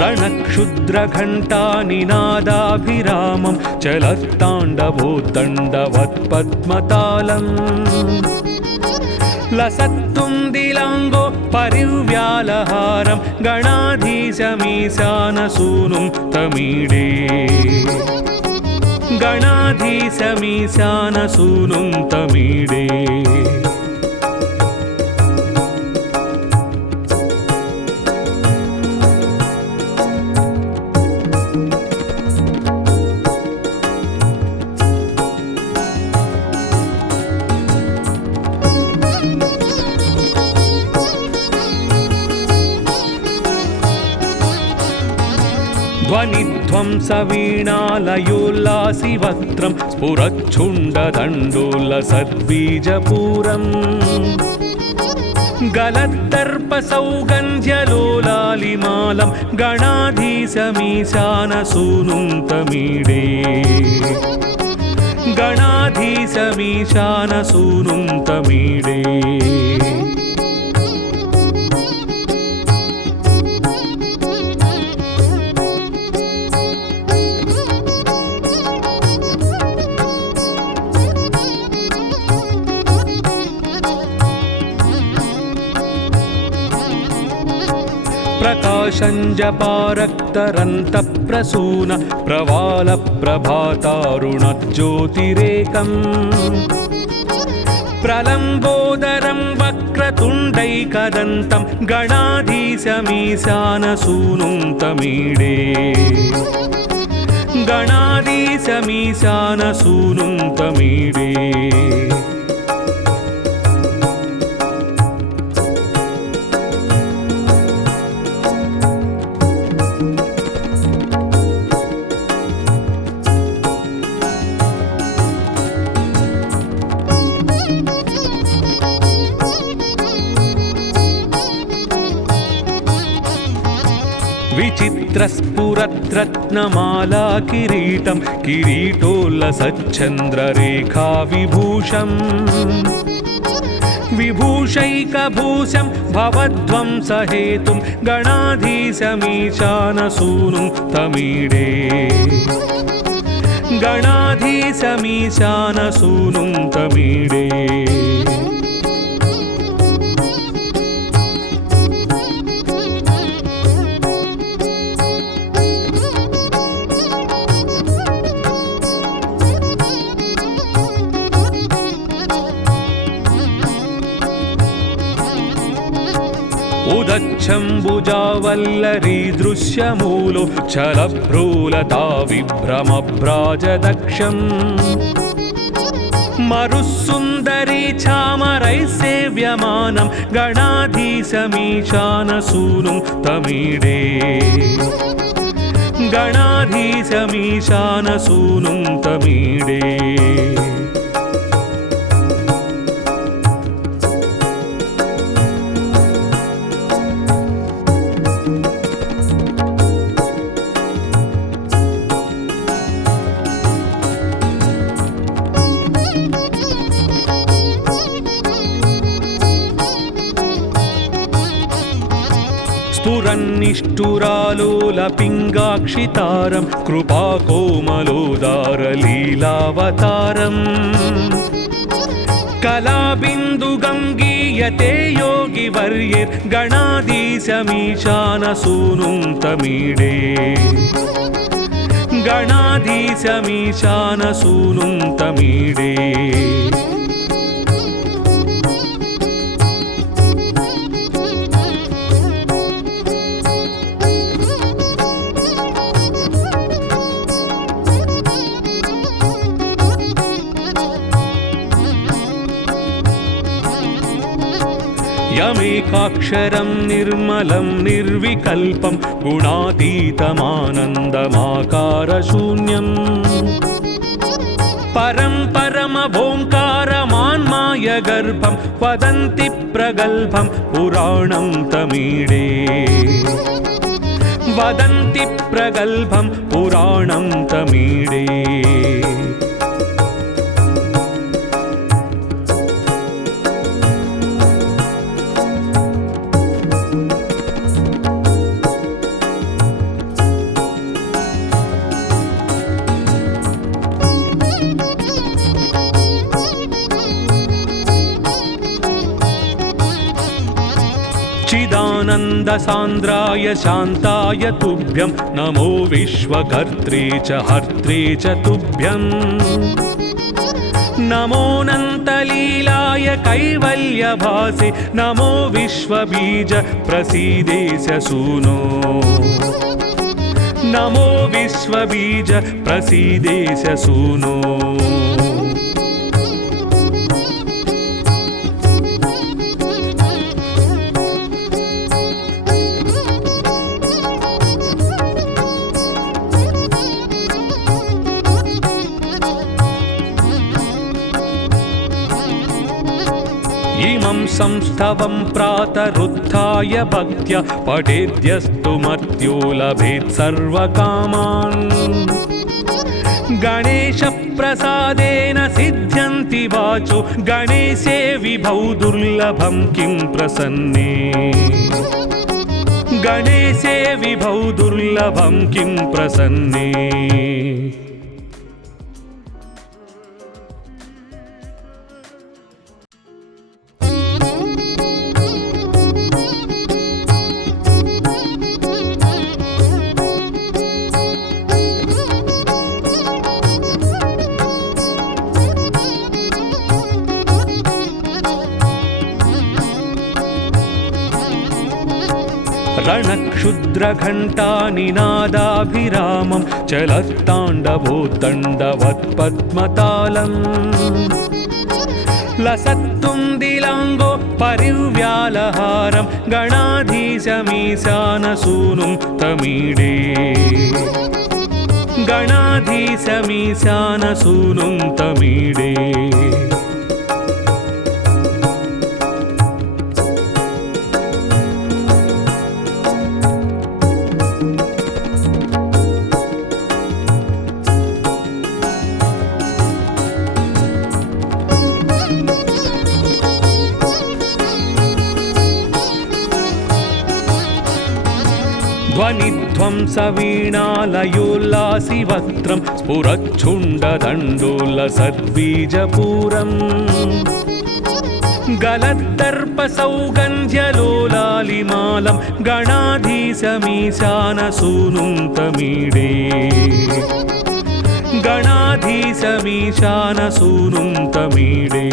रणक्षुद्रघण्टानिनादाभिरामं चलत्ताण्डवोत्तण्डवत्पद्मतालम् लसत्तुन्दिलाङ्गो परिव्यालहारं गणाधीशमीशानसूनुं तमीडे गणाधीशमीशानसूनुं तमीडे ध्वनिध्वंसवीणालयोल्लासिवक्त्रं स्फुरच्छुण्डदण्डोल्लसद्बीजपूरम् गलद्दर्पसौगन्ध्यलोलालिमालं गणाधीशमीशानसूनुं तमीडे गणाधीशमीशानसूनुं तमीडे प्रकाशञ्जपारक्तरन्तप्रसून प्रवालप्रभातारुणज्योतिरेकम् प्रलम्बोदरं वक्रतुण्डैकदन्तं गणाधीशमीशानसूनुं तमीडे गणाधीशमीशानसूनुं तमीडे विचित्रस्फुरद्रत्नमाला किरीटं किरीटोल्लसच्चन्द्ररेखाविभूषम् विभूषैकभूषं भवध्वंसहेतुं गणाधीशमीशानसूनुं तमीडे गणाधीशमीशानसूनुं तमीडे उदच्छम्बुजावल्लरी दृश्यमूलो छलभ्रूलता विभ्रमभ्राजदक्षम् मरुस्सुन्दरी चामरैः सेव्यमानं गणाधीशमीशानसूनुं तमीडे गणाधीशमीशानसूनुं तमीडे स्फुरन्निष्ठुरालोलपिङ्गाक्षितारं कृपाकोमलोदारलीलावतारम् कलाबिन्दुगङ्गीयते योगिवर्यैर्गणाधीशमीशानसूनुं तमीडे गणाधीशमीशानसूनुं तमीडे यमेकाक्षरं निर्मलं निर्विकल्पं गुणातीतमानन्दमाकारशून्यम् परं परमभोङ्कारमान्मायगर्भं वदन्ति प्रगल्भं पुराणं तमीडे वदन्ति प्रगल्भं पुराणं तमीडे ज्ञानानन्दसान्द्राय शान्ताय तुभ्यं नमो विश्वकर्त्रे च हर्त्रे च तुभ्यम् नमोऽनन्तलीलाय कैवल्यभासे नमो विश्वबीज प्रसीदेश सूनो नमो विश्वबीज प्रसीदेश सूनो इमं संस्थवं प्रातरुत्थाय भक्त्या पठेद्यस्तु मर्त्यो लभेत् सर्वकामान् गणेशप्रसादेन सिद्ध्यन्ति वाचो गणेशे विभौ दुर्लभं किं प्रसन्ने गणेशे विभौ दुर्लभं किं प्रसन्ने रणक्षुद्रघण्टानिनादाभिरामं चलत्ताण्डवोद्दण्डवत्पद्मतालम् लसत्तुन्दिलाङ्गो परिव्यालहारं गणाधीशमीशानसूनुं तमीडे गणाधीशमीशानसूनुं तमीडे ध्वनिध्वंसवीणालयोल्लासि वक्त्रं स्फुरच्छुण्डदण्डोल्लसद्बीजपूरम् गलद्दर्पसौगन्ध्यलोलालिमालं गणाधीशमीशानसूनुं तमीडे गणाधीशमीशानसूनुं तमीडे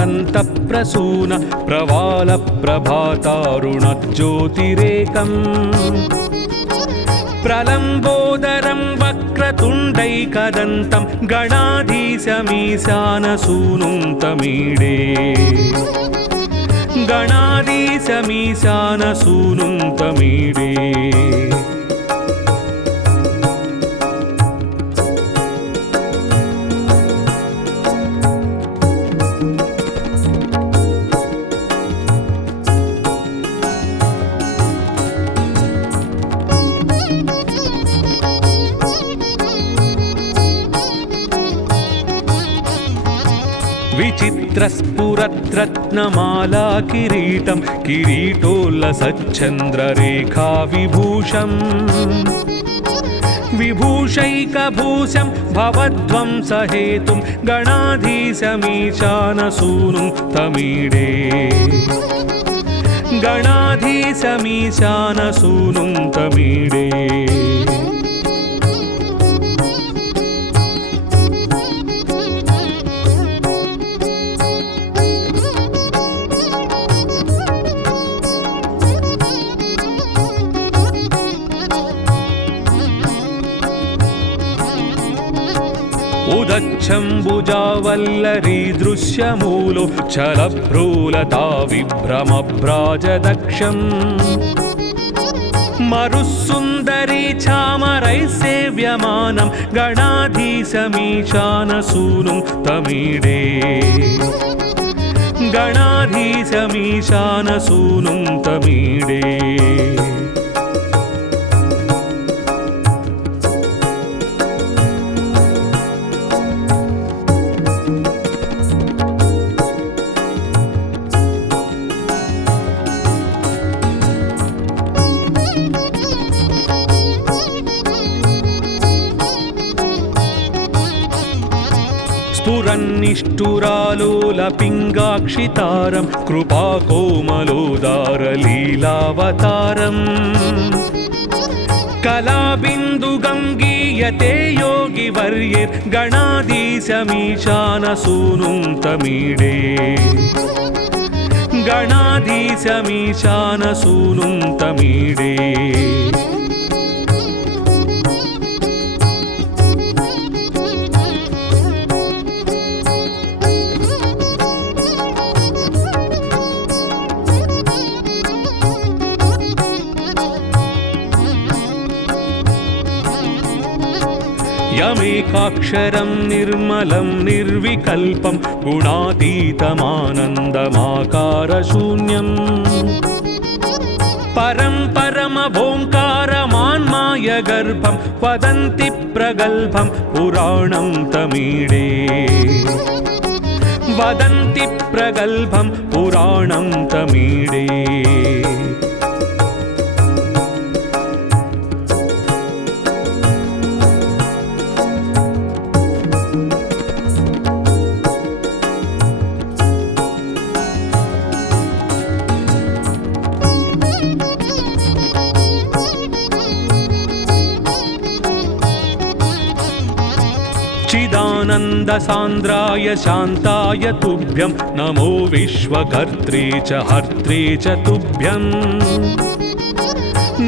प्रकाशञ्जपारक्तरन्तप्रसून प्रवालप्रभातारुणज्योतिरेकम् प्रलम्बोदरं वक्रतुण्डैकदन्तं गणाधीशमीशानसूनुं तमीडे गणाधीशमीशानसूनुं तमीडे विचित्रस्फुरद्रत्नमाला किरीटं किरीटोल्लसच्चन्द्ररेखाविभूषम् विभूषैकभूषं भवध्वंसहेतुं गणाधीशमीशानसूनुं तमीडे गणाधीशमीशानसूनुं तमीडे उदच्छम्बुजावल्लरीदृश्यमूलो छलभ्रूलता विभ्रमभ्राजदक्षम् मरुस्सुन्दरी चामरैः सेव्यमानं गणाधीशमीशानसूनुं तमीडे गणाधीशमीशानसूनुं तमीडे स्फुरन्निष्ठुरालोलपिङ्गाक्षितारं कृपाकोमलोदारलीलावतारम् कलाबिन्दुगङ्गीयते योगिवर्यैर्गणाधीशमीशानसूनुं तमीडे गणाधीशमीशानसूनुं तमीडे यमेकाक्षरं निर्मलं निर्विकल्पं गुणातीतमानन्दमाकारशून्यम् परं परमभोङ्कारमान्मायगर्भं वदन्ति प्रगल्भं पुराणं तमीडे वदन्ति प्रगल्भं पुराणं तमीडे चिदानन्दसान्द्राय शान्ताय तुभ्यं नमो विश्वकर्त्रे च हर्त्रे च तुभ्यं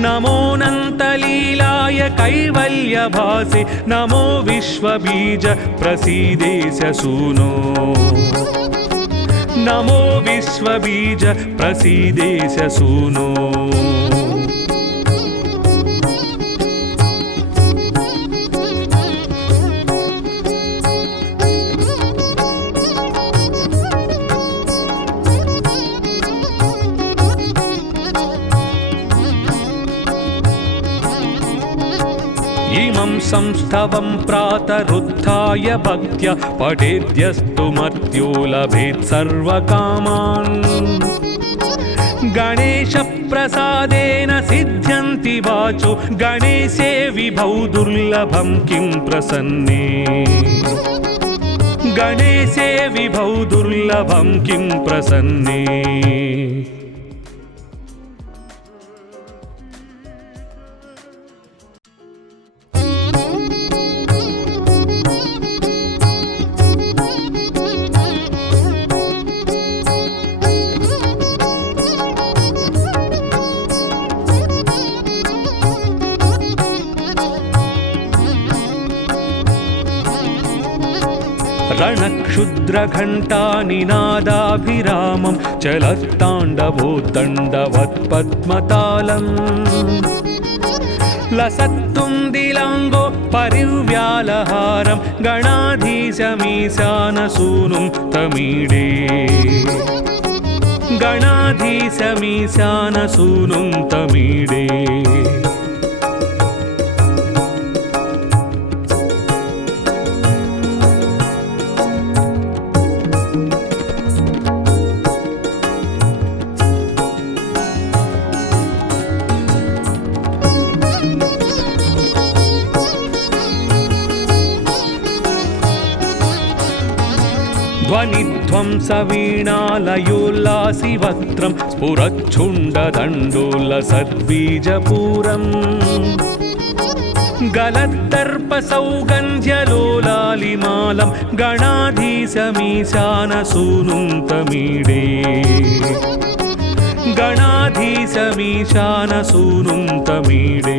नमोऽनन्तलीलाय कैवल्यभासे नमो विश्वबीज प्रसीदेश सूनो नमो विश्वबीज प्रसीदेश सूनो इमं संस्थवं प्रातरुत्थाय भक्त्या पठेद्यस्तु मर्त्यो लभेत् सर्वकामान् गणेशप्रसादेन सिद्ध्यन्ति वाचो गणेशे विभौ दुर्लभं किं प्रसन्ने गणेशे विभौ दुर्लभं किं प्रसन्ने रणक्षुद्रघण्टानिनादाभिरामं चलत्ताण्डवोद्दण्डवत्पद्मतालम् लसत्तुन्दिलाङ्गो परिव्यालहारं गणाधीशमीशानसूनुं तमीडे गणाधीशमीशानसूनुं तमीडे ध्वनिध्वंसवीणालयोल्लासिवक्त्रं स्फुरच्छुण्डदण्डोलसद्बीजपूरम् गलद्दर्पसौगन्ध्यलोलालिमालं गणाधीशमीशानसूनुं तमीडे गणाधीशमीशानसूनुं तमीडे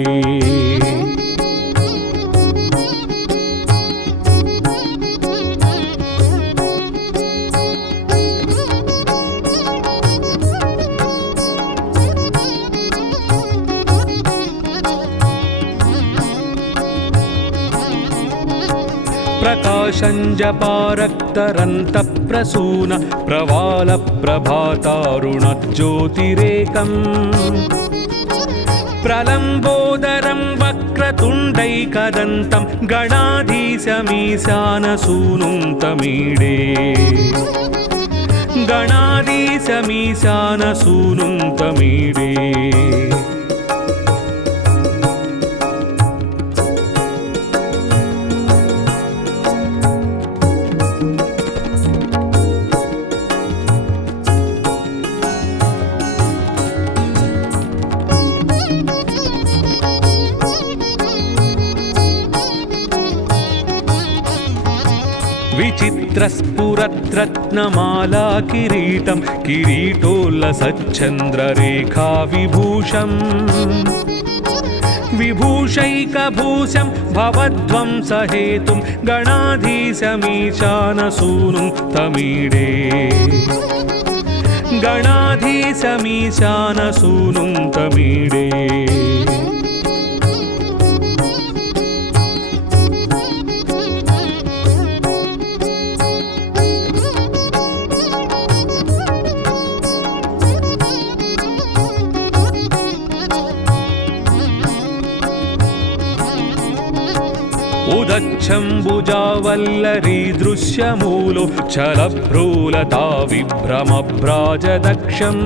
प्रकाशञ्जपारक्तरन्तप्रसून प्रवालप्रभातारुणज्योतिरेकम् प्रलम्बोदरं वक्रतुण्डैकदन्तं गणाधीशमीशानसूनुं तमीडे गणाधीशमीशानसूनुं तमीडे विचित्रस्फुरद्रत्नमाला किरीटं किरीटोल्लसच्चन्द्ररेखा विभूषम् विभूषैकभूषं भवध्वंसहेतुं गणाधीशमीशानसूनुं तमीडे गणाधीशमीशानसूनुं तमीडे उदच्छम्बुजावल्लरी दृश्यमूलो चलभ्रूलता विभ्रमभ्राजदक्षम्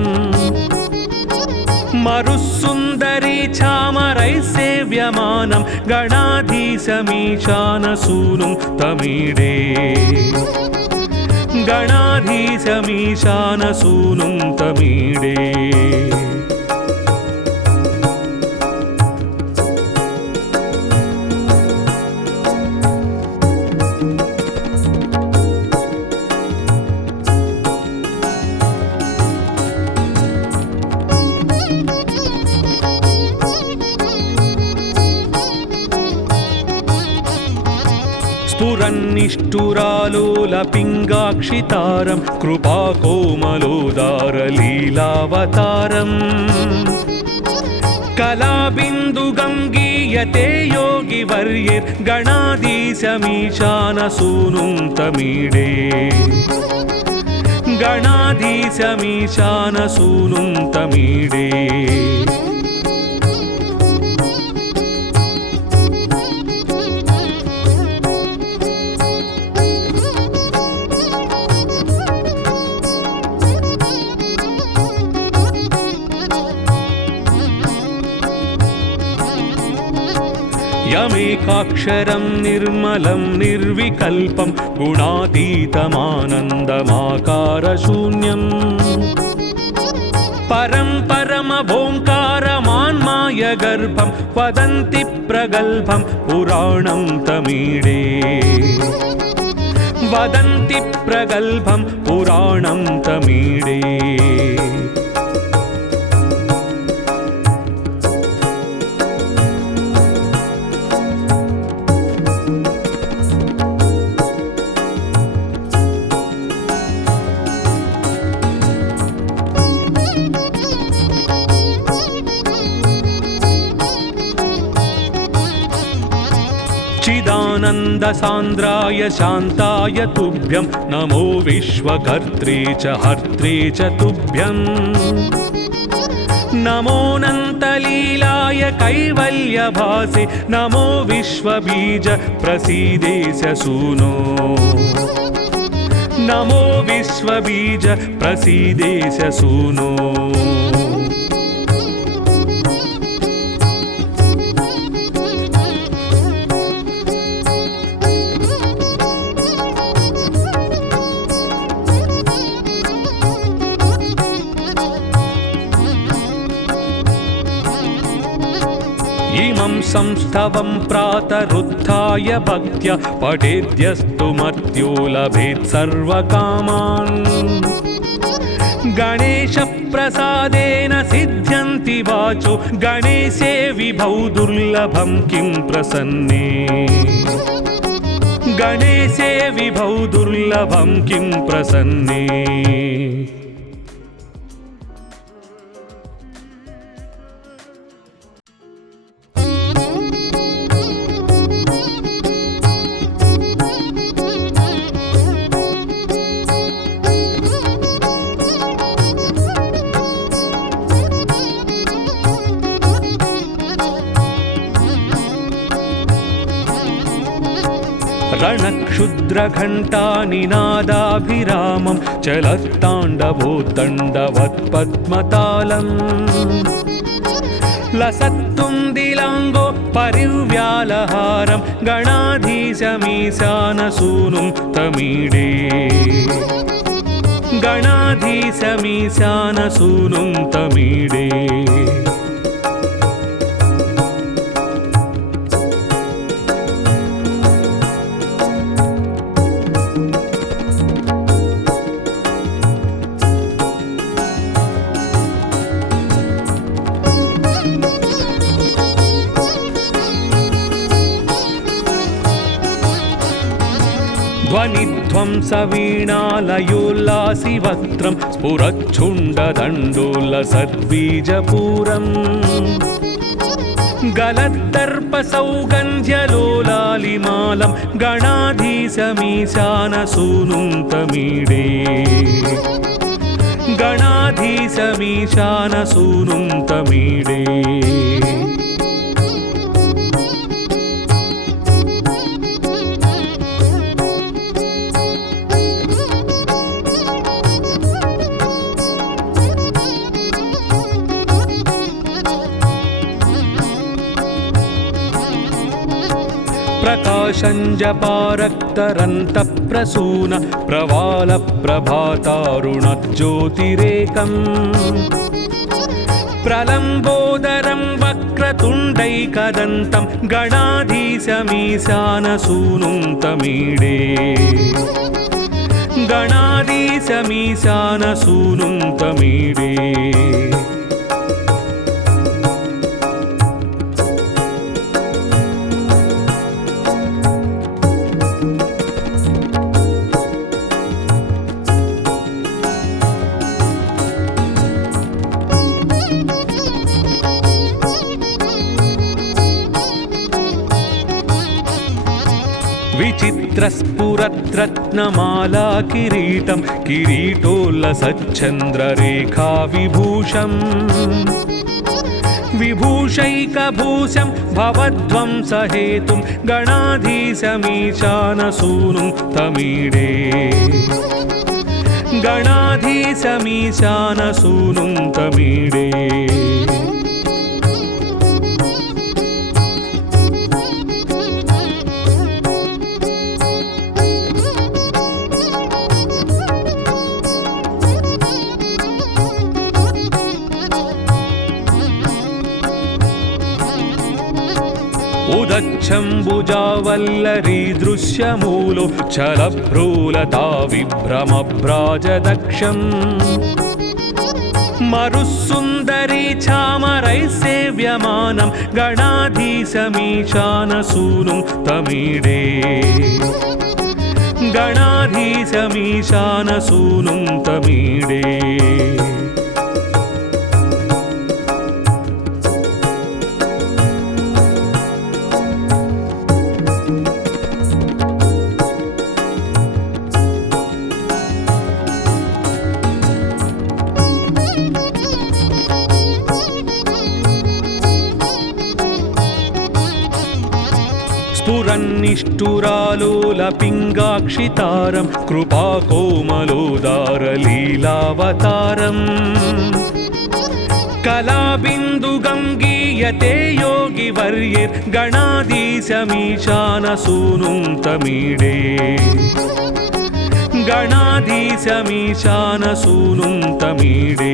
मरुस्सुन्दरी चामरैः सेव्यमानं गणाधीशमीशानसूनुं तमीडे गणाधीशमीशानसूनुं तमीडे स्फुरन्निष्ठुरालोलपिङ्गाक्षितारं कृपाकोमलोदारलीलावतारम् कलाबिन्दुगङ्गीयते योगिवर्यैर्गणाधीशमीशानसूनुं तमीडे गणाधीशमीशानसूनुं तमीडे यमेकाक्षरं निर्मलं निर्विकल्पं गुणातीतमानन्दमाकारशून्यम् परं परमभोङ्कारमान्मायगर्भं वदन्ति प्रगल्भं पुराणं तमीडे वदन्ति प्रगल्भं पुराणं तमीडे चिदानन्दसान्द्राय शान्ताय तुभ्यं नमो विश्वकर्त्रे च हर्त्रे च तुभ्यं नमोऽनन्तलीलाय कैवल्यभासे नमो विश्वबीज प्रसीदेश सूनो नमो विश्वबीज प्रसीदेश सूनो इमं संस्थवं प्रातरुत्थाय भक्त्या पठेद्यस्तु मर्त्यो लभेत् सर्वकामान् गणेशप्रसादेन सिद्ध्यन्ति वाचो गणेशे विभौ दुर्लभं किं प्रसन्ने गणेशे विभौ दुर्लभं किं प्रसन्ने रणक्षुद्रघण्टानिनादाभिरामं चलत्ताण्डवोत्तण्डवत्पद्मतालम् लसत्तुन्दिलाङ्गो परिव्यालहारं गणाधीशमीशानसूनुं तमीडे गणाधीशमीशानसूनुं तमीडे ध्वनिध्वंसवीणालयोल्लासि वक्त्रं स्फुरच्छुण्डदण्डोलसद्बीजपूरम् गलद्दर्पसौगन्ध्यलोलालिमालं गणाधीशमीशानसूनुं तमीडे गणाधीशमीशानसूनुं तमीडे प्रकाशञ्जपारक्तरन्तप्रसून प्रवालप्रभातारुणज्योतिरेकम् प्रलम्बोदरं वक्रतुण्डैकदन्तं गणाधीशमीशानसूनुं तमीडे गणाधीशमीशानसूनुं तमीडे विचित्रस्फुरद्रत्नमाला किरीटं किरीटोल्लसच्चन्द्ररेखा विभूषम् विभूषैकभूषं भवध्वंसहेतुं गणाधीशमीशानसूनुं तमीडे गणाधीशमीशानसूनुं तमीडे उदच्छम्बुजावल्लरी दृश्यमूलो चलभ्रूलता विभ्रमभ्राजदक्षम् मरुस्सुन्दरी चामरैः सेव्यमानं गणाधीशमीशानसूनुं तमीडे गणाधीशमीशानसूनुं तमीडे स्फुरन्निष्ठुरालोलपिङ्गाक्षितारं कृपाकोमलोदारलीलावतारम् कलाबिन्दुगङ्गीयते योगिवर्यैर्गणाधीशमीशानसूनुं तमीडे गणाधीशमीशानसूनुं तमीडे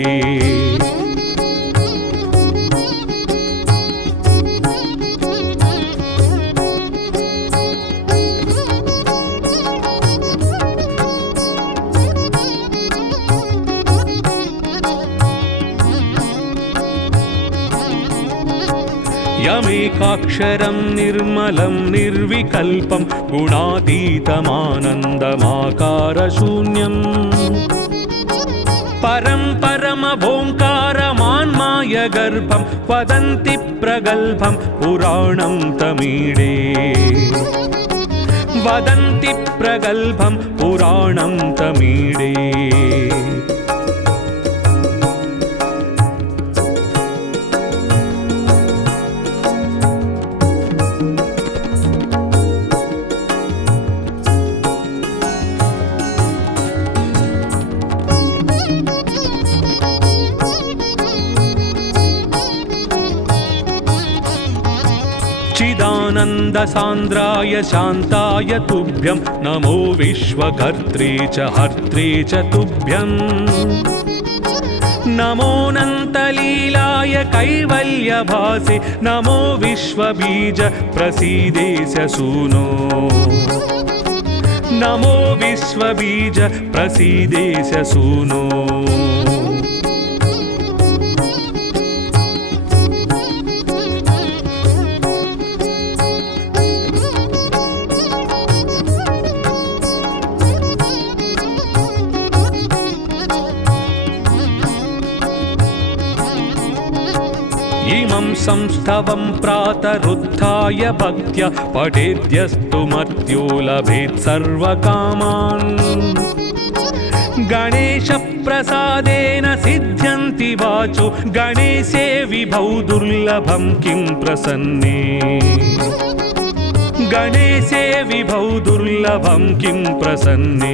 यमेकाक्षरं निर्मलं निर्विकल्पं गुणातीतमानन्दमाकारशून्यम् परं परमभोङ्कारमान्मायगर्भं वदन्ति प्रगल्भं पुराणं तमीडे वदन्ति प्रगल्भं पुराणं तमीडे चिदानन्दसान्द्राय शान्ताय तुभ्यं नमो विश्वकर्त्रे च हर्त्रे च तुभ्यं नमोऽनन्तलीलाय कैवल्यभासे नमो विश्वबीज प्रसीदेश सूनो नमो विश्वबीज प्रसीदेश सूनो संस्थवं प्रातरुत्थाय भक्त्या पठेद्यस्तु मर्त्यो लभेत् सर्वकामान् गणेशप्रसादेन सिद्ध्यन्ति वाचो गणेशे विभौ दुर्लभं किं प्रसन्ने गणेशे विभौ दुर्लभं किं प्रसन्ने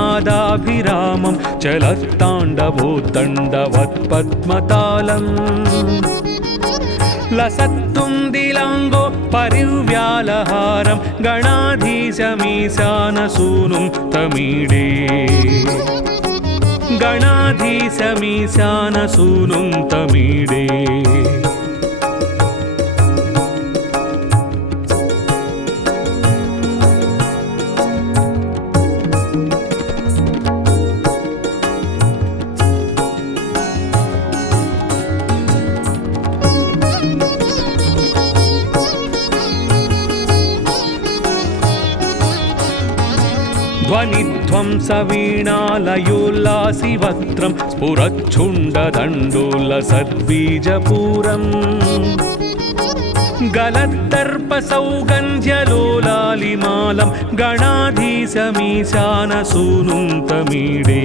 रणक्षुद्रघण्टानिनादाभिरामं चलत्ताण्डवोद्दण्डवत्पद्मतालम् लसत्तुन्दिलाङ्गो परिव्यालहारं गणाधीशमीशानसूनुं तमीडे गणाधीशमीशानसूनुं तमीडे ध्वनिध्वंसवीणालयोल्लासि वक्त्रं स्फुरच्छुण्डदण्डोल्लसद्बीजपूरम् गलद्दर्पसौगन्ध्यलोलालिमालं गणाधीशमीशानसूनुं तमीडे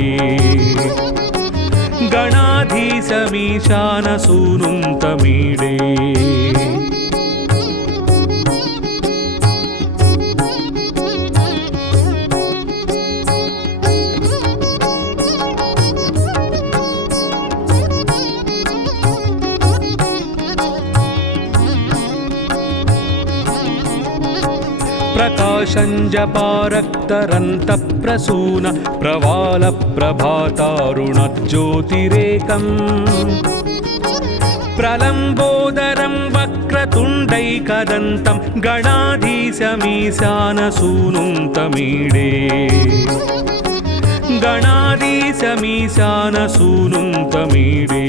गणाधीशमीशानसूनुं तमीडे प्रकाशञ्जपारक्तरन्तप्रसून प्रवालप्रभातारुणज्योतिरेकम् प्रलम्बोदरं वक्रतुण्डैकदन्तं गणाधीशमीशानसूनुं तमीडे गणाधीशमीशानसूनुं तमीडे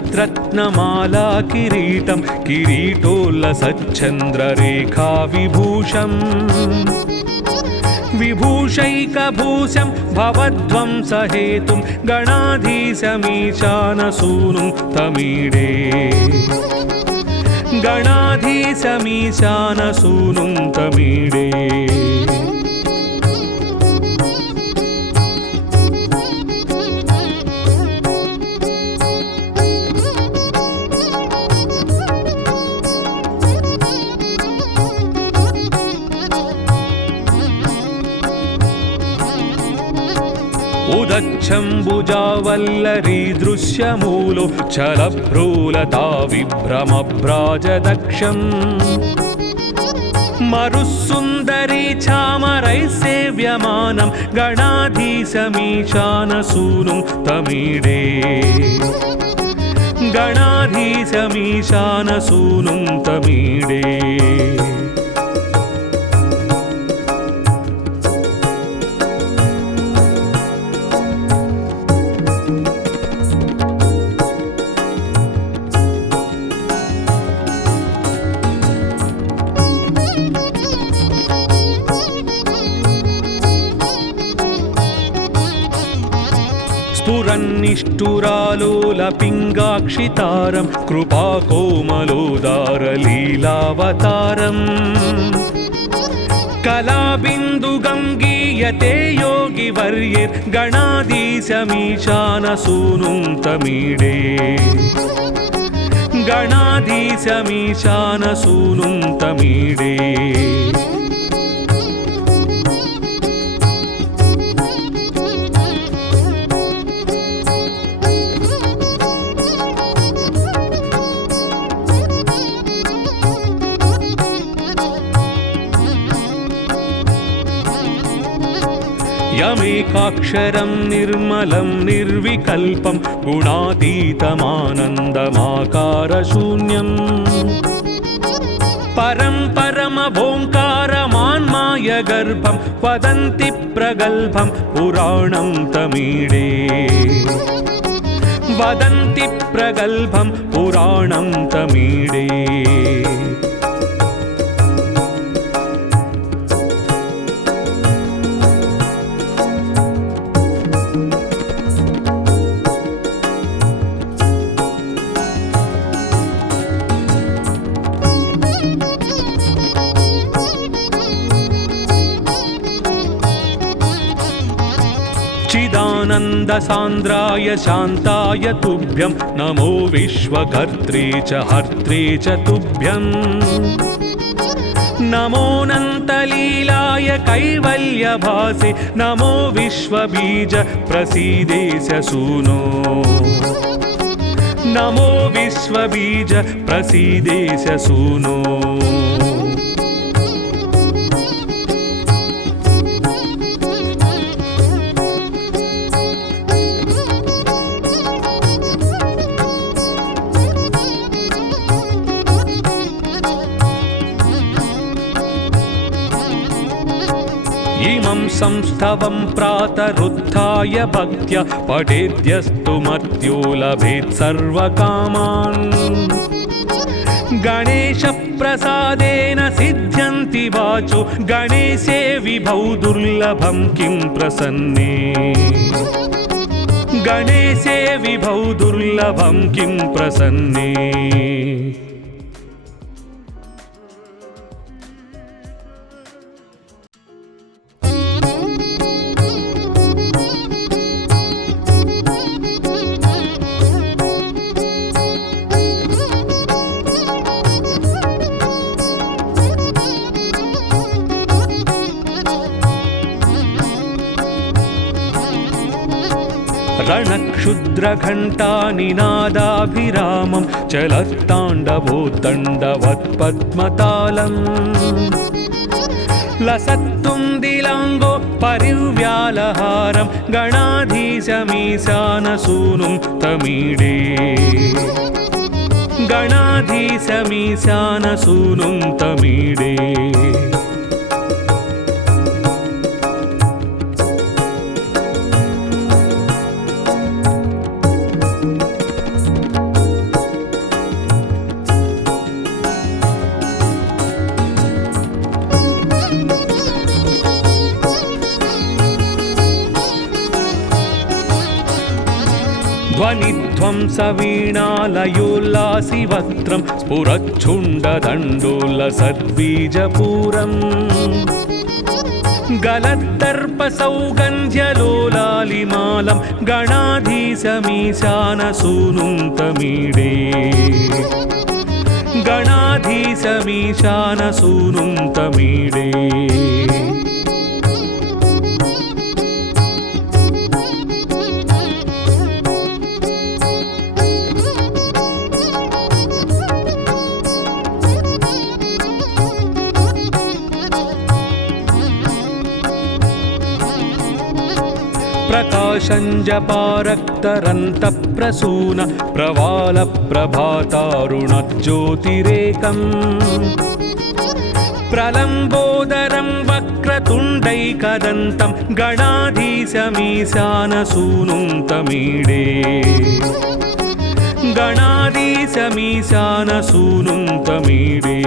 विचित्रस्फुरद्रत्नमाला किरीटं किरीटोल्लसच्चन्द्ररेखाविभूषम् विभूषैकभूषं भवध्वंसहेतुं गणाधीशमीशानसूनुं तमीडे गणाधीशमीशानसूनुं तमीडे उदच्छम्बुजावल्लरी दृश्यमूलो चलभ्रूलता विभ्रमभ्राजदक्षम् मरुस्सुन्दरी चामरैः सेव्यमानं गणाधीशमीशानसूनुं तमीडे गणाधीशमीशानसूनुं तमीडे स्फुरन्निष्ठुरालोलपिङ्गाक्षितारं कृपाकोमलोदारलीलावतारम् कलाबिन्दुगङ्गीयते योगिवर्यैर्गणाधीशमीशानसूनुं तमीडे गणाधीशमीशानसूनुं तमीडे यमेकाक्षरं निर्मलं निर्विकल्पं गुणातीतमानन्दमाकारशून्यम् परं परमभोङ्कारमान्मायगर्भं वदन्ति प्रगल्भं पुराणं तमीडे वदन्ति प्रगल्भं पुराणं तमीडे चिदानन्दसान्द्राय शान्ताय तुभ्यं नमो विश्वकर्त्रे च हर्त्रे च तुभ्यं नमोऽनन्तलीलाय कैवल्यभासे नमो विश्वबीज प्रसीदेश सूनो नमो विश्वबीज प्रसीदेश सूनो इमं संस्थवं प्रातरुत्थाय भक्त्या पठेद्यस्तु मर्त्यो लभेत् सर्वकामान् गणेशप्रसादेन सिद्ध्यन्ति वाचो गणेशे विभौ दुर्लभं किं प्रसन्ने गणेशे विभौ दुर्लभं किं प्रसन्ने रणक्षुद्रघण्टानिनादाभिरामं चलत्ताण्डवोद्दण्डवत्पद्मतालम् लसत्तुन्दिलाङ्गो परिव्यालहारं गणाधीशमीशानसूनुं तमीडे गणाधीशमीशानसूनुं तमीडे ध्वनिध्वंसवीणालयोल्लासिवक्त्रं स्फुरच्छुण्डदण्डोल्लसद्बीजपूरम् गलद्दर्पसौगन्ध्यलोलालिमालं गणाधीशमीशानसूनुं तमीडे गणाधीशमीशानसूनुं तमीडे प्रकाशञ्जपारक्तरन्तप्रसून प्रवालप्रभातारुणज्योतिरेकम् प्रलम्बोदरं वक्रतुण्डैकदन्तं गणाधीशमीशानसूनुं तमीडे गणाधीशमीशानसूनुं तमीडे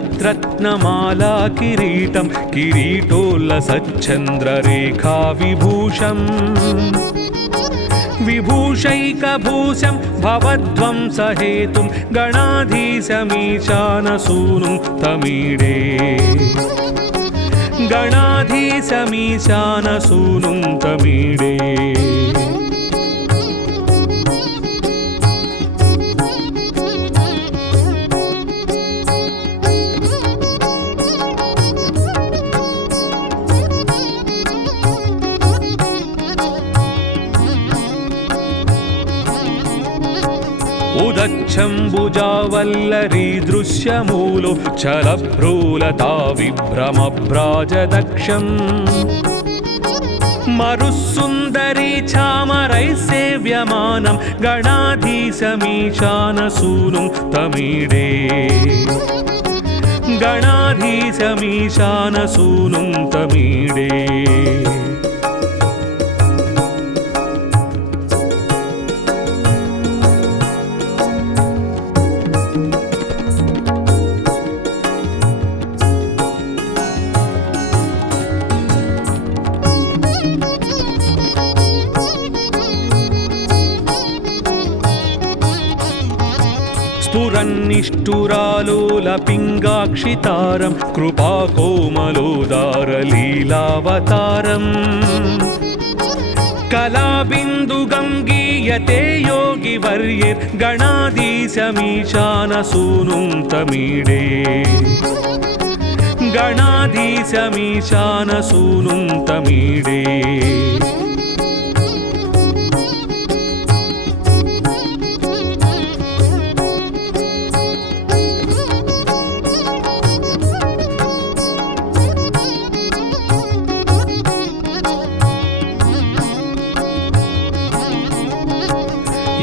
विचित्रस्फुरद्रत्नमाला किरीटं किरीटोल्लसच्चन्द्ररेखा विभूषम् विभूषैकभूषं भवध्वंसहेतुं गणाधीशमीशानसूनुं तमीडे गणाधीशमीशानसूनुं तमीडे ముదచ్చంబుజావల్లరీ దృశ్యమూలో చలభ్రూలతా విభ్రమభ్రాజదక్షం మరుసుందరీ చామరై సేవ్యమానం గణాధీశమీశానసూనుం తమీడే గణాధీశమీశానసూనుం తమీడే స్ఫురన్నిష్ఠురాలోలపింగాక్షితారం కృపాకోమలోదారలీలావతారం కళాబిందుగంగీయతే యోగివర్యైర్గణాధీశమీశానసూనుం తమీడే గణాధీశమీశానసూనుం తమీడే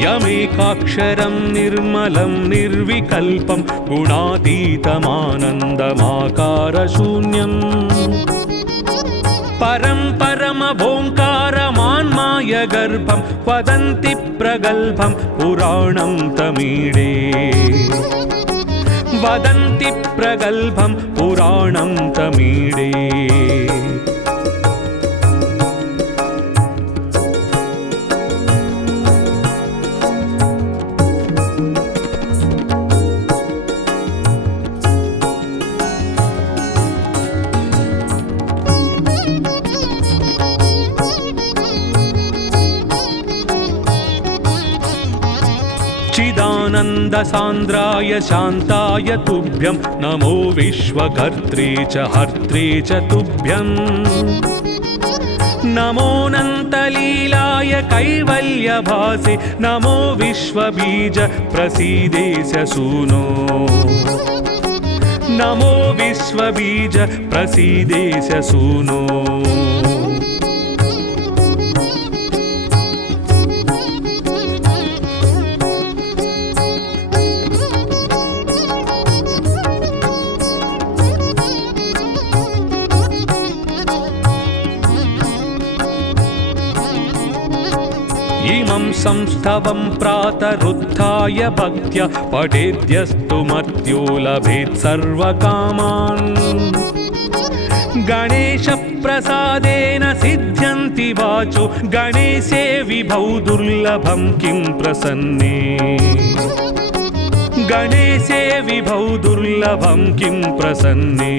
యమేకాక్షరం నిర్మలం నిర్వికల్పం గుణాతీతమానందమాకారశూన్యం పరం పరమభోంకారమాన్మాయ గర్భం వదంతి ప్రగల్భం పురాణం తమీడే వదంతి ప్రగల్భం పురాణం తమీడే चिदानन्दसान्द्राय शान्ताय तुभ्यं नमो विश्वकर्त्रे च हर्त्रे च तुभ्यं नमोऽनन्तलीलाय कैवल्यभासे नमो विश्वबीज प्रसीदेश सूनो नमो विश्वबीज प्रसीदेश सूनो इमं संस्थवं प्रातरुत्थाय भक्त्या पठेद्यस्तु मर्त्यो लभेत् सर्वकामान् गणेशप्रसादेन सिद्ध्यन्ति वाचो गणेशे विभौ दुर्लभं किं प्रसन्ने गणेशे विभौ दुर्लभं किं प्रसन्ने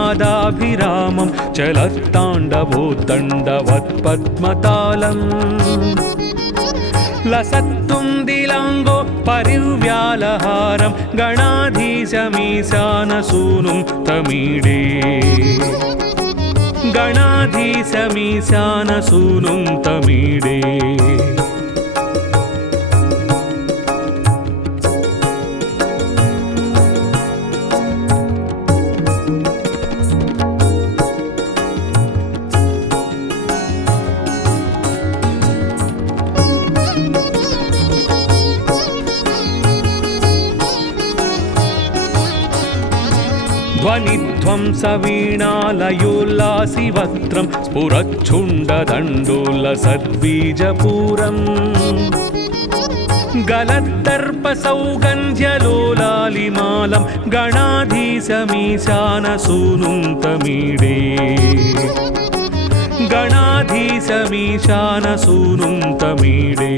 रणक्षुद्रघण्टानिनादाभिरामं चलत्ताण्डवोद्दण्डवत्पद्मतालम् लसत्तुन्दिलाङ्गो परिव्यालहारं गणाधीशमीशानसूनुं तमीडे गणाधीशमीशानसूनुं तमीडे ध्वनिध्वंसवीणालयोल्लासिवक्त्रं स्फुरच्छुण्डदण्डोलसद्बीजपूरम् गलद्दर्पसौगन्ध्यलोलालिमालं गणाधीशमीशानसूनुं तमीडे गणाधीशमीशानसूनुं तमीडे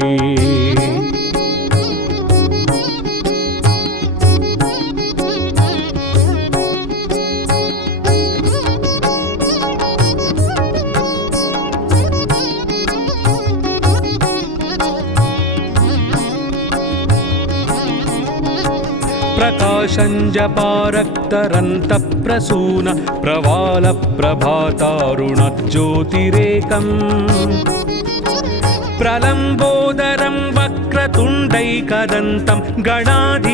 प्रकाशञ्जपारक्तरन्तप्रसून प्रवालप्रभातारुणज्योतिरेकम् प्रलम्बोदरं वक्रतुण्डैकदन्तं गणाधीशमीशानसूनुं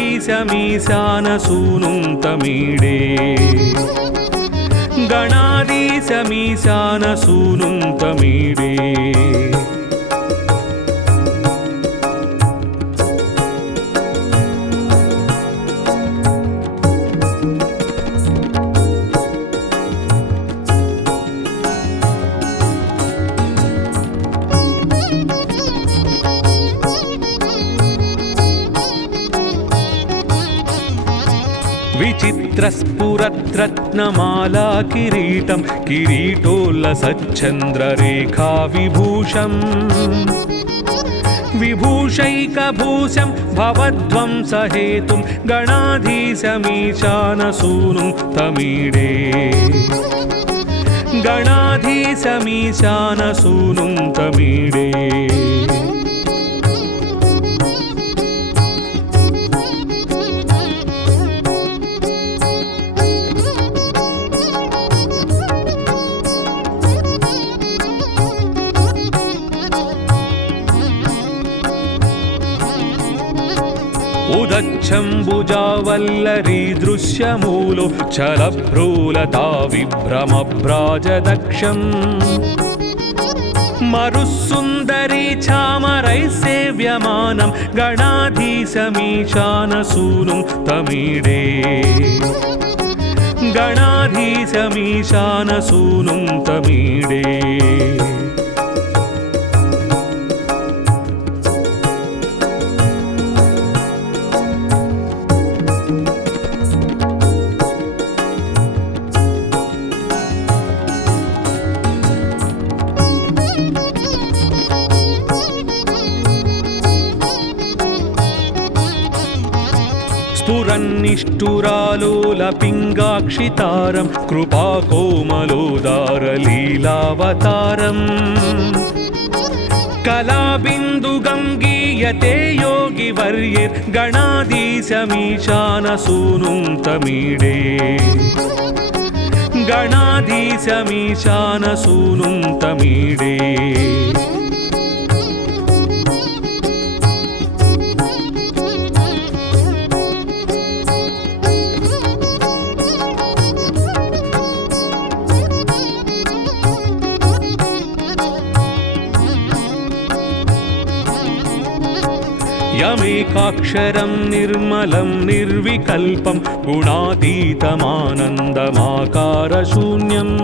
तमीडे गणाधीशमीशानसूनुं तमीडे विचित्रस्फुरद्रत्नमाला किरीटं किरीटोल्लसच्चन्द्ररेखा विभूषम् विभूषैकभूषं भवध्वंसहेतुं गणाधीशमीशानसूनुं तमीडे गणाधीशमीशानसूनुं तमीडे उदच्छम्बुजावल्लरी दृश्यमूलो चलभ्रूलता विभ्रमभ्राजदक्षम् मरुस्सुन्दरी चामरैः सेव्यमानं गणाधीशमीशानसूनुं तमीडे गणाधीशमीशानसूनुं तमीडे स्फुरन्निष्ठुरालोलपिङ्गाक्षितारं कृपाकोमलोदारलीलावतारम् कलाबिन्दुगङ्गीयते योगिवर्यैर्गणाधीशमीशानसूनुं तमीडे गणाधीशमीशानसूनुं तमीडे यमेकाक्षरं निर्मलं निर्विकल्पं गुणातीतमानन्दमाकारशून्यम्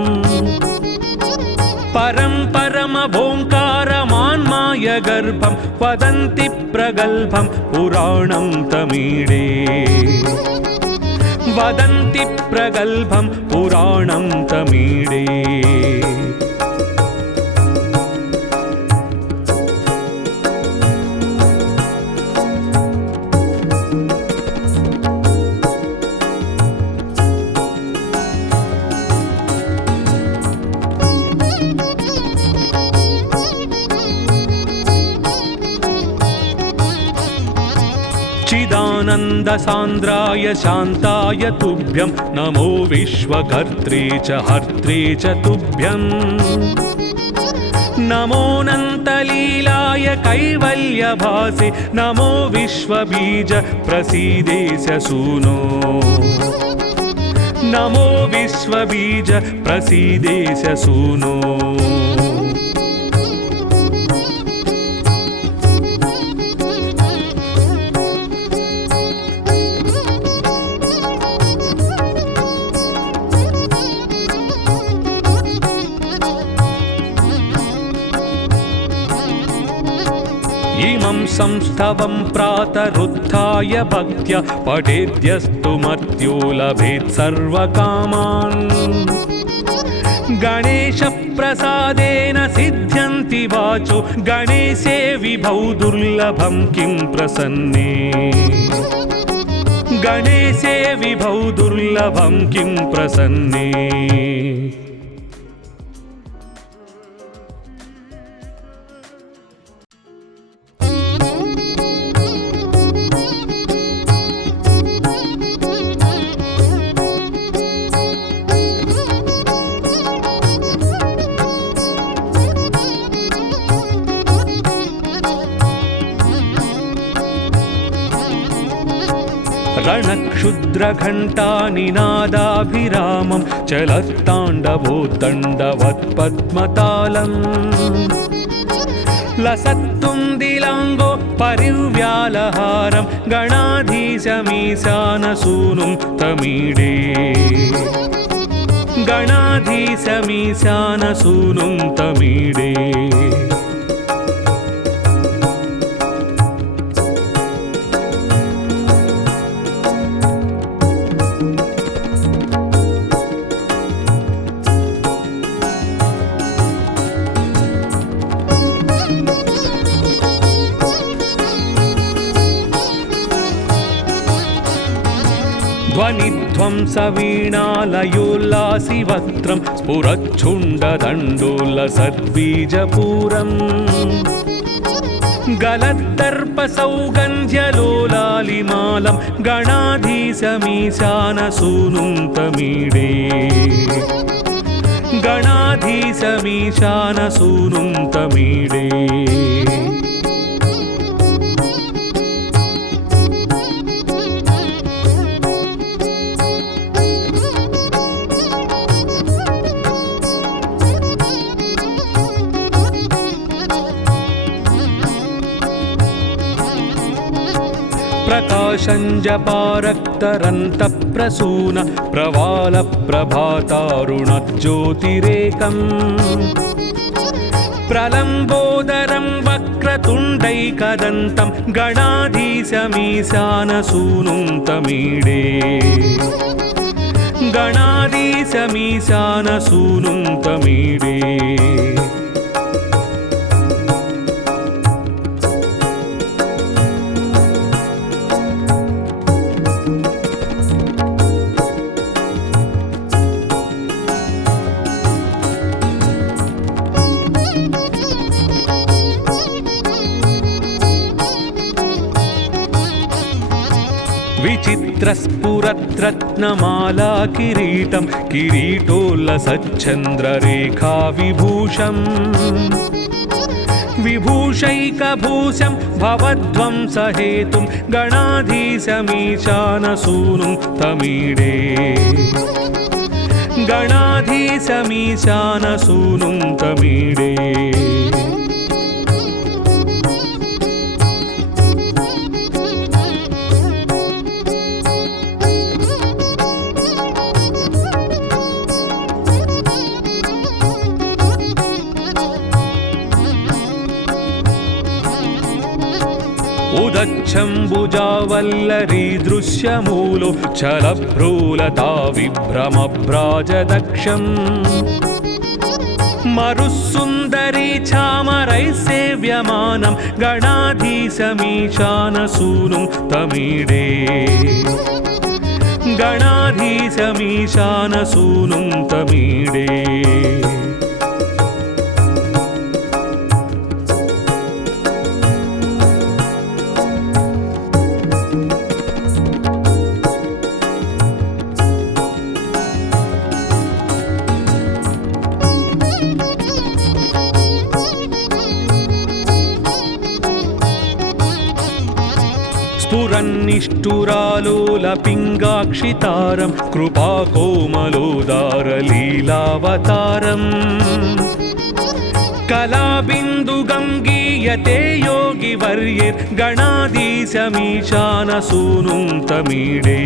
परं परमभोङ्कारमान्मायगर्भं वदन्ति प्रगल्भं पुराणं तमीडे वदन्ति प्रगल्भं पुराणं तमीडे चिदानन्दसान्द्राय शान्ताय तुभ्यं नमो विश्वकर्त्रे च हर्त्रे च तुभ्यं नमोऽनन्तलीलाय कैवल्यभासे नमो विश्वबीज प्रसीदेश सूनो नमो विश्वबीज प्रसीदेश सूनो इमं संस्थवं प्रातरुत्थाय भक्त्या पठेद्यस्तु मर्त्यो लभेत् सर्वकामान् गणेशप्रसादेन सिद्ध्यन्ति वाचो गणेशे विभौ दुर्लभं किं प्रसन्ने गणेशे विभौ दुर्लभं किं प्रसन्ने रणक्षुद्रघण्टानिनादाभिरामं चलत्ताण्डवोद्दण्डवत्पद्मतालम् लसत्तुन्दिलाङ्गो परिव्यालहारं गणाधीशमीशानसूनुं तमीडे गणाधीशमीशानसूनुं तमीडे ध्वनिध्वंसवीणालयोल्लासिवक्त्रं स्फुरच्छुण्डदण्डोल्लसद्बीजपूरम् गलद्दर्पसौगन्ध्यलोलालिमालं गणाधीशमीशानसूनुं तमीडे गणाधीशमीशानसूनुं तमीडे प्रकाशञ्जपारक्तरन्तप्रसून प्रवालप्रभातारुणज्योतिरेकम् प्रलम्बोदरं वक्रतुण्डैकदन्तं गणाधीशमीशानसूनुं तमीडे गणाधीशमीशानसूनुं तमीडे विचित्रस्फुरद्रत्नमाला किरीटं किरीटोल्लसच्चन्द्ररेखाविभूषम् विभूषैकभूषं भवध्वंसहेतुं गणाधीशमीशानसूनुं तमीडे गणाधीशमीशानसूनुं तमीडे उदच्छम्बुजावल्लरी दृश्यमूलो छलभ्रूलता विभ्रमभ्राजदक्षम् मरुस्सुन्दरी चामरैः सेव्यमानं गणाधीशमीशानसूनुं तमीडे गणाधीशमीशानसूनुं तमीडे स्फुरन्निष्ठुरालोलपिङ्गाक्षितारं कृपाकोमलोदारलीलावतारम् कलाबिन्दुगङ्गीयते योगिवर्यैर्गणाधीशमीशानसूनुं तमीडे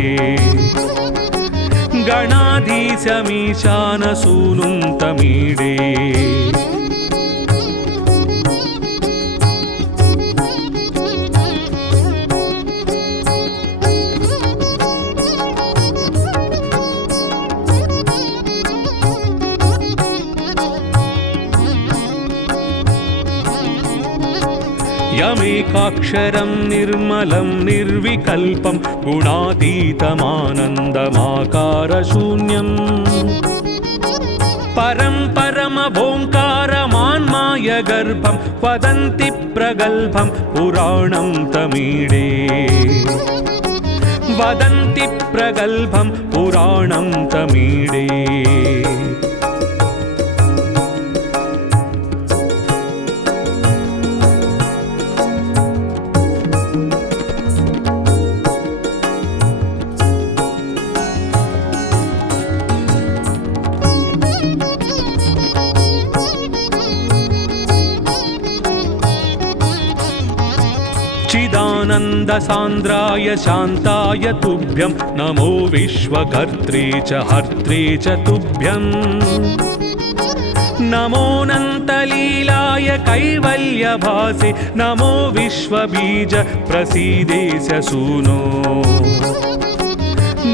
गणाधीशमीशानसूनुं तमीडे यमेकाक्षरं निर्मलं निर्विकल्पं गुणातीतमानन्दमाकारशून्यम् परं परमभोङ्कारमान्मायगर्भं वदन्ति प्रगल्भं पुराणं तमीडे वदन्ति प्रगल्भं पुराणं तमीडे सच्चिदानन्दसान्द्राय शान्ताय तुभ्यं नमो विश्वकर्त्रे च हर्त्रे च तुभ्यम् नमोऽनन्तलीलाय कैवल्यभासे नमो विश्वबीज प्रसीदेश सूनो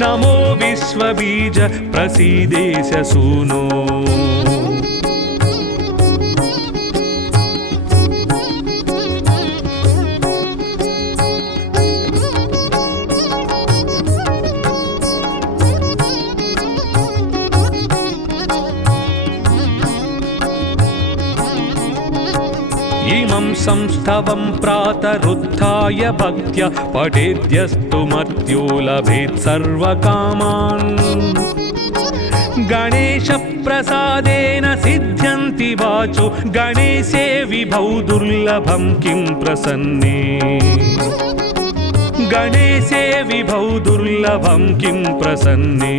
नमो विश्वबीज प्रसीदेश सूनो इमं संस्थवं प्रातरुत्थाय भक्त्या पठेद्यस्तु मर्त्यो लभेत् सर्वकामान् गणेशप्रसादेन सिद्ध्यन्ति वाचो गणेशे विभौ दुर्लभं किं प्रसन्ने गणेशे विभौ दुर्लभं किं प्रसन्ने।